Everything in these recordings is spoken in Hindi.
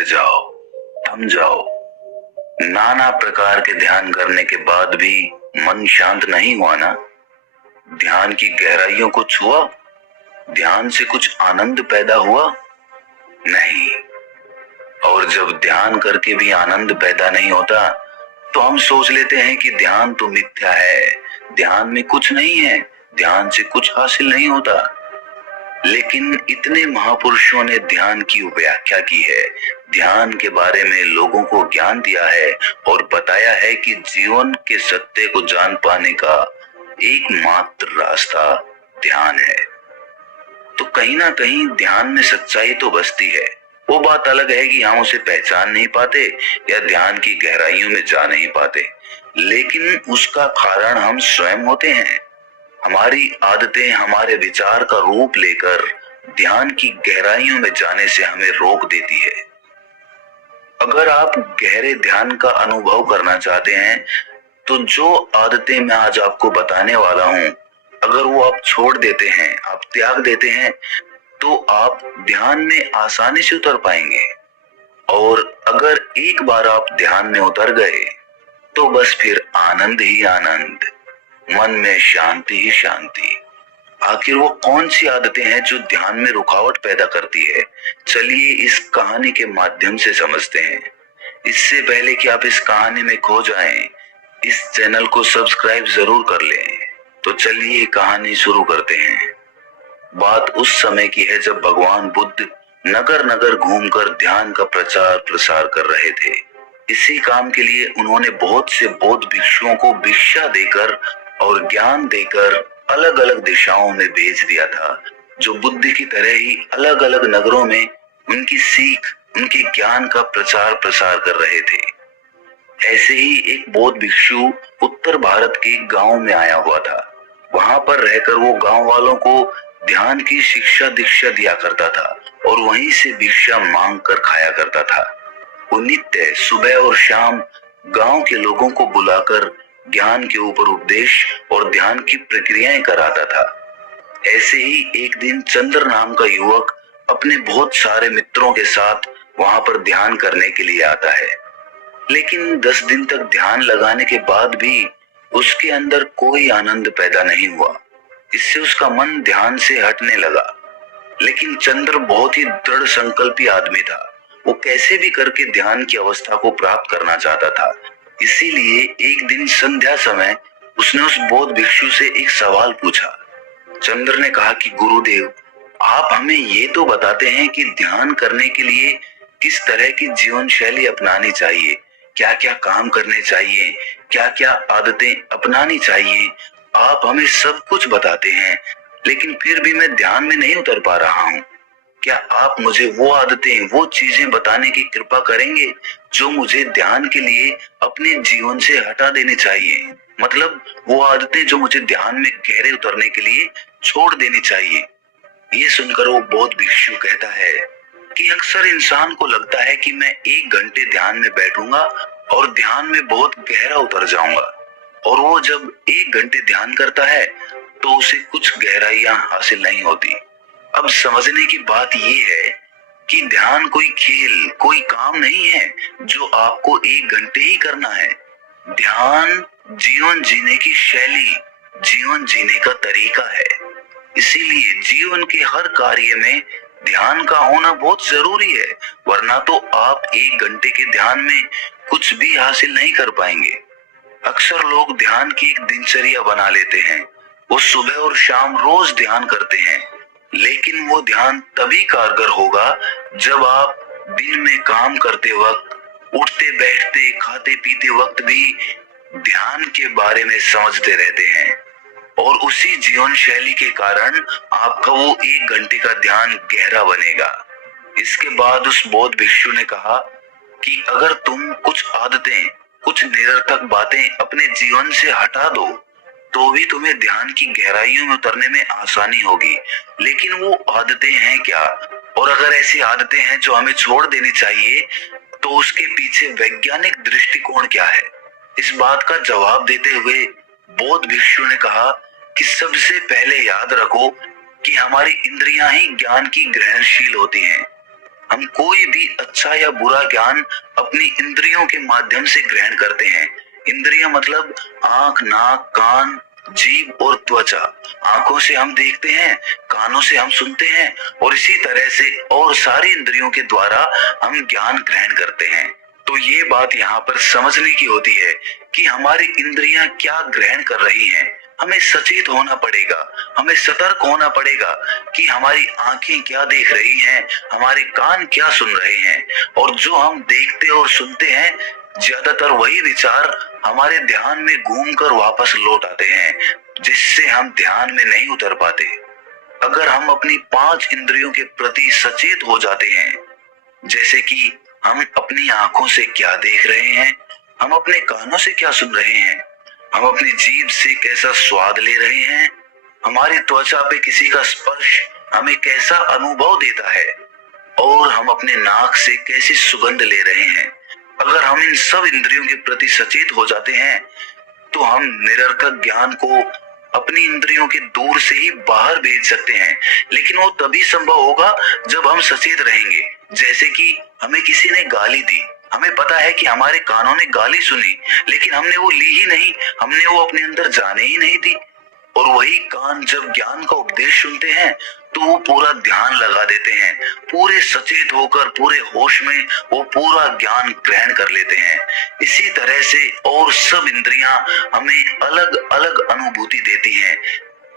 ठहर जाओ, थम जाओ। नाना प्रकार के ध्यान करने के बाद भी मन शांत नहीं हुआ ना? ध्यान की गहराइयों को छुआ? ध्यान से कुछ आनंद पैदा हुआ? नहीं। और जब ध्यान करके भी आनंद पैदा नहीं होता तो हम सोच लेते हैं कि ध्यान तो मिथ्या है, ध्यान में कुछ नहीं है, ध्यान से कुछ हासिल नहीं होता। लेकिन इतने महापुरुषों ने ध्यान की व्याख्या की है, ध्यान के बारे में लोगों को ज्ञान दिया है और बताया है कि जीवन के सत्य को जान पाने का एकमात्र रास्ता ध्यान है। तो कहीं ना कहीं ध्यान में सच्चाई तो बसती है। वो बात अलग है कि हम उसे पहचान नहीं पाते या ध्यान की गहराइयों में जा नहीं पाते, लेकिन उसका कारण हम स्वयं होते हैं। हमारी आदतें हमारे विचार का रूप लेकर ध्यान की गहराइयों में जाने से हमें रोक देती है। अगर आप गहरे ध्यान का अनुभव करना चाहते हैं तो जो आदतें मैं आज आपको बताने वाला हूं, अगर वो आप छोड़ देते हैं, आप त्याग देते हैं, तो आप ध्यान में आसानी से उतर पाएंगे। और अगर एक बार आप ध्यान में उतर गए तो बस फिर आनंद ही आनंद, मन में शांति ही शांति। आखिर वो कौन सी आदतें हैं जो ध्यान में रुकावट पैदा करती है? चलिए इस कहानी के माध्यम से समझते हैं। इससे पहले कि आप इस कहानी में खो जाएं, इस चैनल को सब्सक्राइब जरूर कर लें। तो चलिए कहानी शुरू करते हैं। बात उस समय की है जब भगवान बुद्ध नगर नगर घूमकर ध्यान का प्रचार प्रसार कर रहे थे। इसी काम के लिए उन्होंने बहुत से बौद्ध भिक्षुओं को भिक्षा देकर और ज्ञान देकर अलग अलग दिशाओं में भेज दिया था, जो बुद्ध की तरह ही अलग अलग नगरों में उनकी सीख, उनके ज्ञान का प्रचार प्रसार कर रहे थे। ऐसे ही एक बौद्ध भिक्षु उत्तर भारत के गांव में आया हुआ था। वहां पर रहकर वो गांव वालों को ध्यान की शिक्षा दीक्षा दिया करता था और वहीं से भिक्षा मांग कर खाया करता था। वो नित्य सुबह और शाम गांव के लोगों को बुलाकर ज्ञान के ऊपर उपदेश और ध्यान की प्रक्रियाएं कराता था। ऐसे ही एक दिन चंद्र नाम का युवक अपने बहुत सारे मित्रों के साथ वहां पर ध्यान करने के लिए आता है। लेकिन 10 दिन तक ध्यान लगाने के बाद भी उसके अंदर कोई आनंद पैदा नहीं हुआ। इससे उसका मन ध्यान से हटने लगा। लेकिन चंद्र बहुत ही दृढ़ संकल्पी आदमी था। वो कैसे भी करके ध्यान की अवस्था को प्राप्त करना चाहता था। इसीलिए एक दिन संध्या समय उसने उस बौद्ध भिक्षु से एक सवाल पूछा। चंद्र ने कहा कि गुरुदेव, आप हमें ये तो बताते हैं कि ध्यान करने के लिए किस तरह की जीवन शैली अपनानी चाहिए, क्या क्या काम करने चाहिए, क्या क्या आदतें अपनानी चाहिए, आप हमें सब कुछ बताते हैं, लेकिन फिर भी मैं ध्यान में नहीं उतर पा रहा हूँ। क्या आप मुझे वो आदतें, वो चीजें बताने की कृपा करेंगे जो मुझे ध्यान के लिए अपने जीवन से हटा देनी चाहिए? मतलब वो आदतें जो मुझे ध्यान में गहरे उतरने के लिए छोड़ देनी चाहिए। ये सुनकर वो बौद्ध भिक्षु कहता है कि अक्सर इंसान को लगता है कि मैं 1 घंटे ध्यान में बैठूंगा और ध्यान में बहुत गहरा उतर जाऊंगा, और वो जब 1 घंटे ध्यान करता है तो उसे कुछ गहराइयां हासिल नहीं होती। अब समझने की बात ये है कि ध्यान कोई खेल, कोई काम नहीं है जो आपको 1 घंटे ही करना है। ध्यान जीवन जीने की शैली, जीवन जीने का तरीका है। इसीलिए जीवन के हर कार्य में ध्यान का होना बहुत जरूरी है, वरना तो आप 1 घंटे के ध्यान में कुछ भी हासिल नहीं कर पाएंगे। अक्सर लोग ध्यान की एक दिनचर्या बना लेते हैं। वो सुबह और शाम रोज ध्यान करते हैं, लेकिन वो ध्यान तभी कारगर होगा जब आप दिन में काम करते वक्त, उठते बैठते खाते पीते वक्त भी ध्यान के बारे में समझते रहते हैं। और उसी जीवन शैली के कारण आपका वो 1 घंटे का ध्यान गहरा बनेगा। इसके बाद उस बौद्ध भिक्षु ने कहा कि अगर तुम कुछ आदतें, कुछ निरर्थक बातें अपने जीवन से हटा दो तो भी तुम्हें ध्यान की गहराइयों में उतरने में आसानी होगी। लेकिन वो आदतें हैं क्या, और अगर ऐसी आदतें हैं जो हमें छोड़ देनी चाहिए तो उसके पीछे वैज्ञानिक दृष्टिकोण क्या है? इस बात का जवाब देते हुए बौद्ध भिक्षु ने कहा कि सबसे पहले याद रखो कि हमारी इंद्रियां ही ज्ञान की ग्रहणशील होती हैं। हम कोई भी अच्छा या बुरा ज्ञान अपनी इंद्रियों के माध्यम से ग्रहण करते हैं। इंद्रियां मतलब आंख, नाक, कान, जीभ और त्वचा। आंखों से हम देखते हैं, कानों से हम सुनते हैं और इसी तरह से और सारी इंद्रियों के द्वारा हम ज्ञान ग्रहण करते हैं। तो ये बात यहाँ पर समझने की होती है कि हमारी इंद्रियां क्या ग्रहण कर रही हैं। हमें सचेत होना पड़ेगा, हमें सतर्क होना पड़ेगा कि हमारी आंखें क्या देख रही हैं, हमारे कान क्या सुन रहे हैं। और जो हम देखते और सुनते हैं, ज्यादातर वही विचार हमारे ध्यान में घूमकर वापस लौट आते हैं, जिससे हम ध्यान में नहीं उतर पाते। अगर हम अपनी 5 इंद्रियों के प्रति सचेत हो जाते हैं, जैसे कि हम अपनी आंखों से क्या देख रहे हैं, हम अपने कानों से क्या सुन रहे हैं, हम अपनी जीभ से कैसा स्वाद ले रहे हैं, हमारी त्वचा पे किसी का स्पर्श हमें कैसा अनुभव देता है और हम अपने नाक से कैसी सुगंध ले रहे हैं। अगर हम इन सब इंद्रियों के प्रति सचेत हो जाते हैं तो हम निरर्थक ज्ञान को अपनी इंद्रियों के दूर से ही बाहर भेज सकते हैं। लेकिन वो तभी संभव होगा जब हम सचेत रहेंगे। जैसे कि हमें किसी ने गाली दी, हमें पता है कि हमारे कानों ने गाली सुनी, लेकिन हमने वो ली ही नहीं, हमने वो अपने अंदर जाने ही नहीं दी। और वही कान जब ज्ञान का उपदेश सुनते हैं तो वो पूरा ध्यान लगा देते हैं, पूरे सचेत होकर पूरे होश में वो पूरा ज्ञान ग्रहण कर लेते हैं। इसी तरह से और सब इंद्रियां हमें अलग अलग अनुभूति देती हैं।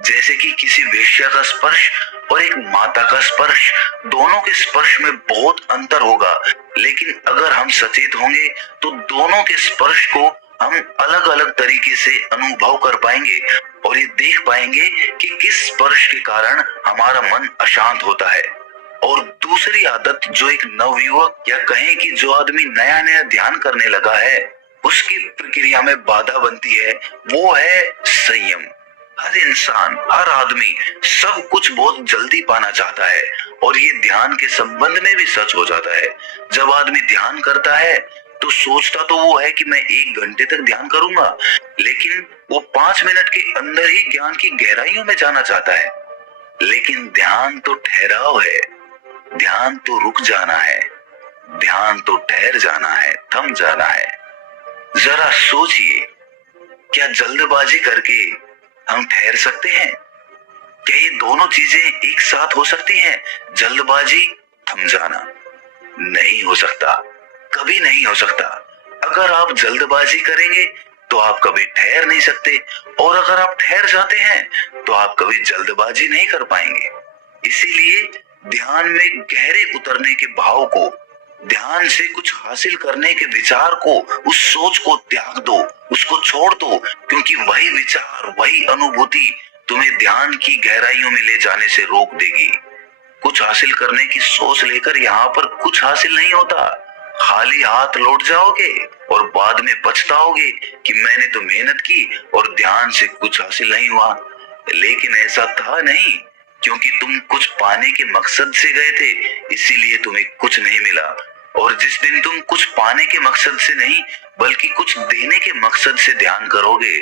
जैसे कि किसी वेश्या का स्पर्श और एक माता का स्पर्श, दोनों के स्पर्श में बहुत अंतर होगा, लेकिन अगर हम सचेत होंगे तो दोनों के स्पर्श को हम अलग अलग तरीके से अनुभव कर पाएंगे और ये देख पाएंगे कि किस स्पर्श के कारण हमारा मन अशांत होता है। और दूसरी आदत जो एक नवयुवक या कहें कि जो आदमी नया नया ध्यान करने लगा है, उसकी प्रक्रिया में बाधा बनती है, वो है संयम। हर इंसान, हर आदमी सब कुछ बहुत जल्दी पाना चाहता है और ये ध्यान के संबंध में भी सच हो जाता है। जब आदमी ध्यान करता है तो सोचता तो वो है कि मैं 1 घंटे तक ध्यान करूंगा, लेकिन वो 5 मिनट के अंदर ही ज्ञान की गहराइयों में जाना चाहता है। लेकिन ध्यान तो ठहराव है, ध्यान तो रुक जाना है, ध्यान तो ठहर जाना है, थम जाना है। जरा सोचिए, क्या जल्दबाजी करके हम ठहर सकते हैं? क्या ये दोनों चीजें एक साथ हो सकती हैं? जल्दबाजी, थम जाना? नहीं हो सकता, कभी नहीं हो सकता। अगर आप जल्दबाजी करेंगे तो आप कभी ठहर नहीं सकते, और अगर आप ठहर जाते हैं तो आप कभी जल्दबाजी नहीं कर पाएंगे। इसीलिए ध्यान में गहरे उतरने के भाव को, ध्यान से कुछ हासिल करने के विचार को, उस सोच को त्याग दो, उसको छोड़ दो, क्योंकि वही विचार, वही अनुभूति तुम्हें ध्यान की गहराइयों में ले जाने से रोक देगी। कुछ हासिल करने की सोच लेकर यहाँ पर कुछ हासिल नहीं होता। खाली हाथ लौट जाओगे और बाद में पछताओगे कि मैंने तो मेहनत की और ध्यान से कुछ हासिल नहीं हुआ। लेकिन ऐसा था नहीं, क्योंकि तुम कुछ पाने के मकसद से गए थे, इसीलिए तुम्हें कुछ नहीं मिला। और जिस दिन तुम कुछ पाने के मकसद से नहीं बल्कि कुछ देने के मकसद से ध्यान करोगे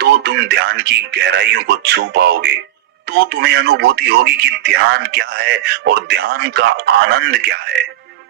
तो तुम ध्यान की गहराइयों को छू पाओगे। तो तुम्हें अनुभूति होगी कि ध्यान क्या है और ध्यान का आनंद क्या है।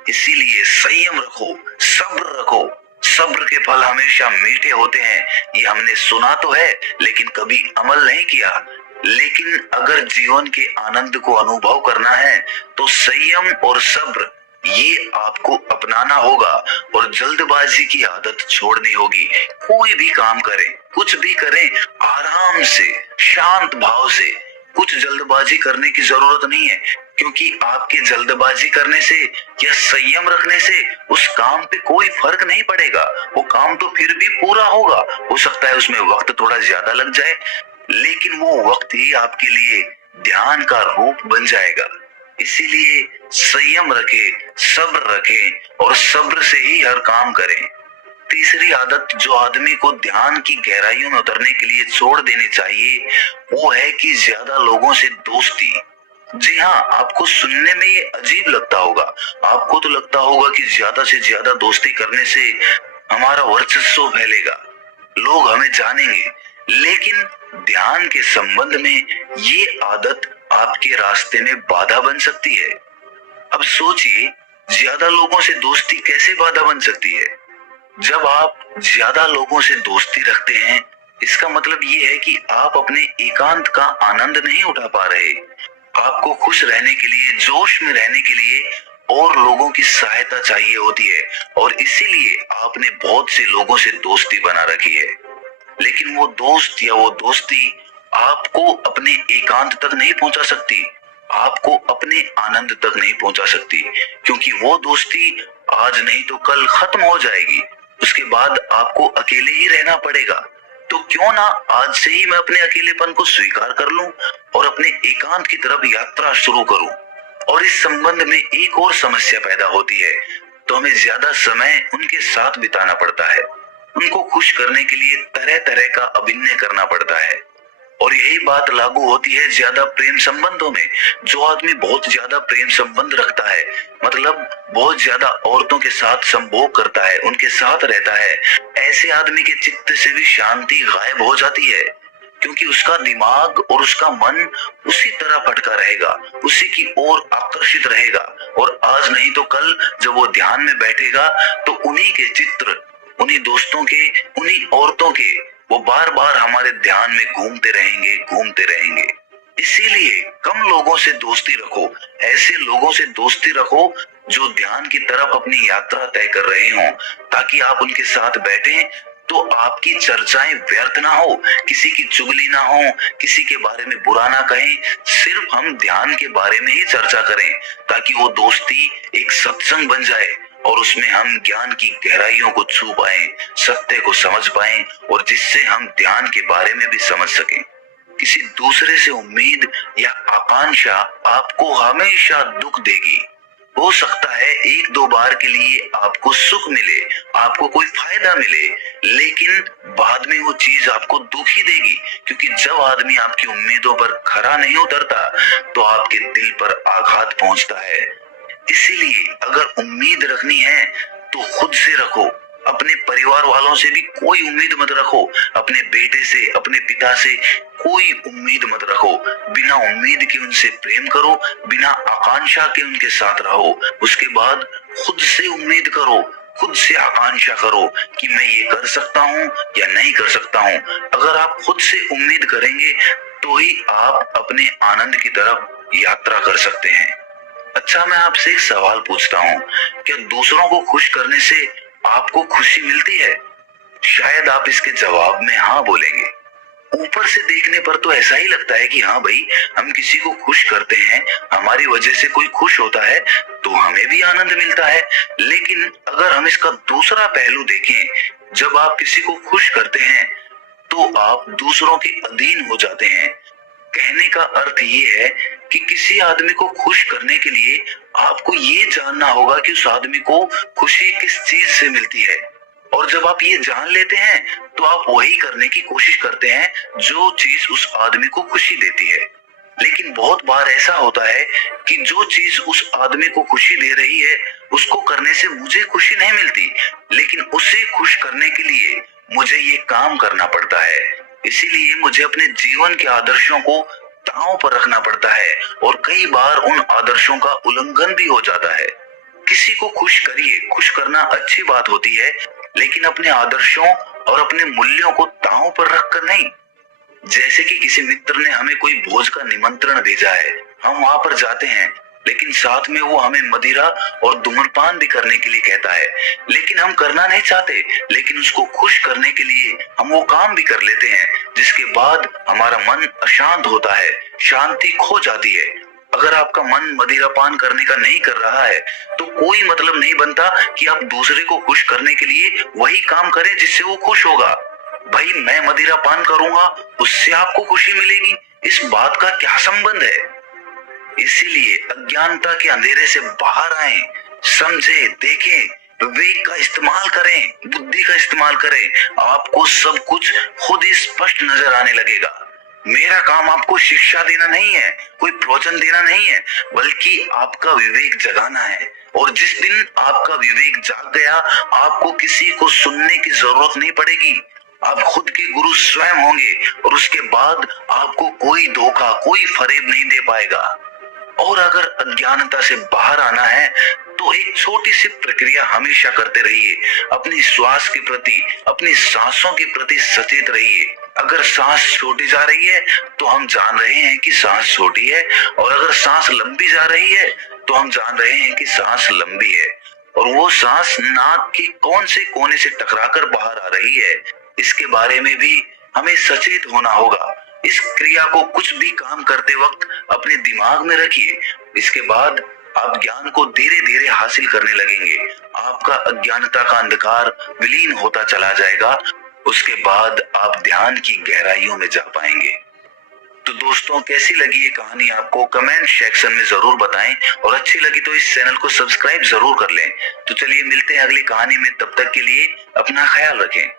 इसीलिए संयम रखो, सब्र रखो। सब्र के फल हमेशा मीठे होते हैं, ये हमने सुना तो है लेकिन कभी अमल नहीं किया। लेकिन अगर जीवन के आनंद को अनुभव करना है तो संयम और सब्र ये आपको अपनाना होगा और जल्दबाजी की आदत छोड़नी होगी। कोई भी काम करें, कुछ भी करें, आराम से, शांत भाव से। कुछ जल्दबाजी करने की जरूरत नहीं है, क्योंकि आपके जल्दबाजी करने से या संयम रखने से उस काम पे कोई फर्क नहीं पड़ेगा। वो काम तो फिर भी पूरा होगा, हो सकता है उसमें वक्त थोड़ा ज्यादा लग जाए, लेकिन वो वक्त ही आपके लिए ध्यान का रूप बन जाएगा। इसीलिए संयम रखें, सब्र रखें और सब्र से ही हर काम करें। तीसरी आदत जो आदमी को ध्यान की गहराइयों में उतरने के लिए छोड़ देनी चाहिए, वो है कि ज्यादा लोगों से दोस्ती। जी हाँ, आपको सुनने में ये अजीब लगता होगा, आपको तो लगता होगा कि ज्यादा से ज्यादा दोस्ती करने से हमारा वर्चस्व फैलेगा, लोग हमें जानेंगे। लेकिन ध्यान के संबंध में ये आदत आपके रास्ते में बाधा बन सकती है। अब सोचिए, ज्यादा लोगों से दोस्ती कैसे बाधा बन सकती है। जब आप ज्यादा लोगों से दोस्ती रखते हैं, इसका मतलब ये है कि आप अपने एकांत का आनंद नहीं उठा पा रहे। आपको खुश रहने के लिए, जोश में रहने के लिए और लोगों की सहायता चाहिए होती है, और इसीलिए आपने बहुत से लोगों से दोस्ती बना रखी है। लेकिन वो दोस्त या वो दोस्ती आपको अपने एकांत तक नहीं पहुंचा सकती, आपको अपने आनंद तक नहीं पहुंचा सकती, क्योंकि वो दोस्ती आज नहीं तो कल खत्म हो जाएगी। उसके बाद आपको अकेले ही रहना पड़ेगा। तो क्यों ना आज से ही मैं अपने अकेलेपन को स्वीकार कर लूं और अपने एकांत की तरफ यात्रा शुरू करूं। और इस संबंध में एक और समस्या पैदा होती है, तो हमें ज्यादा समय उनके साथ बिताना पड़ता है। उनको खुश करने के लिए तरह तरह का अभिनय करना पड़ता है। और यही बात लागू होती है ज्यादा प्रेम संबंधों में। जो आदमी बहुत ज्यादा प्रेम संबंध रखता है, मतलब बहुत ज्यादा औरतों के साथ संभोग करता है, उनके साथ रहता है, ऐसे आदमी के चित्त से भी शांति गायब हो जाती है, क्योंकि उसका दिमाग और उसका मन उसी तरह भटका रहेगा, उसी की ओर आकर्षित रहेगा। और आज नहीं तो कल जब वो ध्यान में बैठेगा तो उन्हीं के चित्र, उन्हीं दोस्तों के, उन्हीं औरतों के वो बार बार हमारे ध्यान में घूमते रहेंगे, घूमते रहेंगे। इसीलिए कम लोगों से दोस्ती रखो, ऐसे लोगों से दोस्ती रखो जो ध्यान की तरफ अपनी यात्रा तय कर रहे हों, ताकि आप उनके साथ बैठें तो आपकी चर्चाएं व्यर्थ ना हो, किसी की चुगली ना हो, किसी के बारे में बुरा ना कहें, सिर्फ हम ध्यान के बारे में ही चर्चा करें, ताकि वो दोस्ती एक सत्संग बन जाए और उसमें हम ज्ञान की गहराइयों को छू पाएं, सत्य को समझ पाएं, और जिससे हम ध्यान के बारे में भी समझ सकें। किसी दूसरे से उम्मीद या आकांक्षा आपको हमेशा दुख देगी। हो सकता है एक दो बार के लिए आपको सुख मिले, आपको कोई फायदा मिले, लेकिन बाद में वो चीज आपको दुख ही देगी, क्योंकि जब आदमी आपकी उम्मीदों पर खरा नहीं उतरता तो आपके दिल पर आघात पहुंचता है। इसीलिए अगर उम्मीद रखनी है तो खुद से रखो, अपने परिवार वालों से भी कोई उम्मीद मत रखो, अपने बेटे से, अपने पिता से कोई उम्मीद मत रखो। बिना उम्मीद के उनसे प्रेम करो, बिना आकांक्षा के उनके साथ रहो। उसके बाद खुद से उम्मीद करो, खुद से आकांक्षा करो कि मैं ये कर सकता हूँ या नहीं कर सकता हूँ। अगर आप खुद से उम्मीद करेंगे तो ही आप अपने आनंद की तरफ यात्रा कर सकते हैं। अच्छा, मैं आपसे एक सवाल पूछता हूँ, क्या दूसरों को खुश करने से आपको खुशी मिलती है? शायद आप इसके जवाब में हाँ बोलेंगे। ऊपर से देखने पर तो ऐसा ही लगता है कि हाँ भाई, हम किसी को खुश करते हैं, हमारी वजह से कोई खुश होता है तो हमें भी आनंद मिलता है। लेकिन अगर हम इसका दूसरा पहलू देखें, जब आप किसी को खुश करते हैं तो आप दूसरों के अधीन हो जाते हैं। कहने का अर्थ ये है कि किसी आदमी को खुश करने के लिए आपको ये जानना होगा कि उस आदमी को खुशी किस चीज से मिलती है, और जब आप ये जान लेते हैं तो आप वही करने की कोशिश करते हैं जो चीज उस आदमी को खुशी देती है। लेकिन बहुत बार ऐसा होता है कि जो चीज उस आदमी को खुशी दे रही है उसको करने से मुझे खुशी नहीं मिलती, लेकिन उसे खुश करने के लिए मुझे ये काम करना पड़ता है। इसीलिए मुझे अपने जीवन के आदर्शों को दांव पर रखना पड़ता है, और कई बार उन आदर्शों का उल्लंघन भी हो जाता है। किसी को खुश करिए, खुश करना अच्छी बात होती है, लेकिन अपने आदर्शों और अपने मूल्यों को दांव पर रखकर नहीं। जैसे कि किसी मित्र ने हमें कोई भोज का निमंत्रण भेजा है, हम वहां पर जाते हैं, लेकिन साथ में वो हमें मदिरा और धूम्रपान भी करने के लिए कहता है, लेकिन हम करना नहीं चाहते, लेकिन उसको खुश करने के लिए हम वो काम भी कर लेते हैं, जिसके बाद हमारा मन अशांत होता है, शांति खो जाती है। अगर आपका मन मदिरा पान करने का नहीं कर रहा है तो कोई मतलब नहीं बनता कि आप दूसरे को खुश करने के लिए वही काम करें जिससे वो खुश होगा। भाई, मैं मदिरा पान करूंगा, उससे आपको खुशी मिलेगी, इस बात का क्या संबंध है? इसीलिए अज्ञानता के अंधेरे से बाहर आए, समझे, देखें, विवेक का इस्तेमाल करें, बुद्धि का इस्तेमाल करें, आपको सब कुछ खुद ही स्पष्ट नजर आने लगेगा। मेरा काम आपको शिक्षा देना नहीं है, कोई प्रवचन देना नहीं है, बल्कि आपका विवेक जगाना है। और जिस दिन आपका विवेक जाग गया, आपको किसी को सुनने की जरूरत नहीं पड़ेगी, आप खुद के गुरु स्वयं होंगे, और उसके बाद आपको कोई धोखा, कोई फरेब नहीं दे पाएगा। और अगर अज्ञानता से बाहर आना है तो एक छोटी सी प्रक्रिया हमेशा करते रहिए। अपनी श्वास के प्रति, अपनी सांसों के प्रति सचेत रहिए। अगर सांस छोटी जा रही है तो हम जान रहे हैं कि सांस छोटी है, और अगर सांस लंबी जा रही है तो हम जान रहे हैं कि सांस लंबी है। और वो सांस नाक के कौन से कोने से टकराकर बाहर आ रही है, इसके बारे में भी हमें सचेत होना होगा। इस क्रिया को कुछ भी काम करते वक्त अपने दिमाग में रखिए। इसके बाद आप ज्ञान को धीरे धीरे हासिल करने लगेंगे। आपका अज्ञानता का अंधकार विलीन होता चला जाएगा। उसके बाद आप ध्यान की गहराइयों में जा पाएंगे। तो दोस्तों, कैसी लगी ये कहानी आपको कमेंट सेक्शन में जरूर बताएं, और अच्छी लगी तो इस चैनल को सब्सक्राइब जरूर कर लें। तो चलिए मिलते हैं अगली कहानी में, तब तक के लिए अपना ख्याल रखें।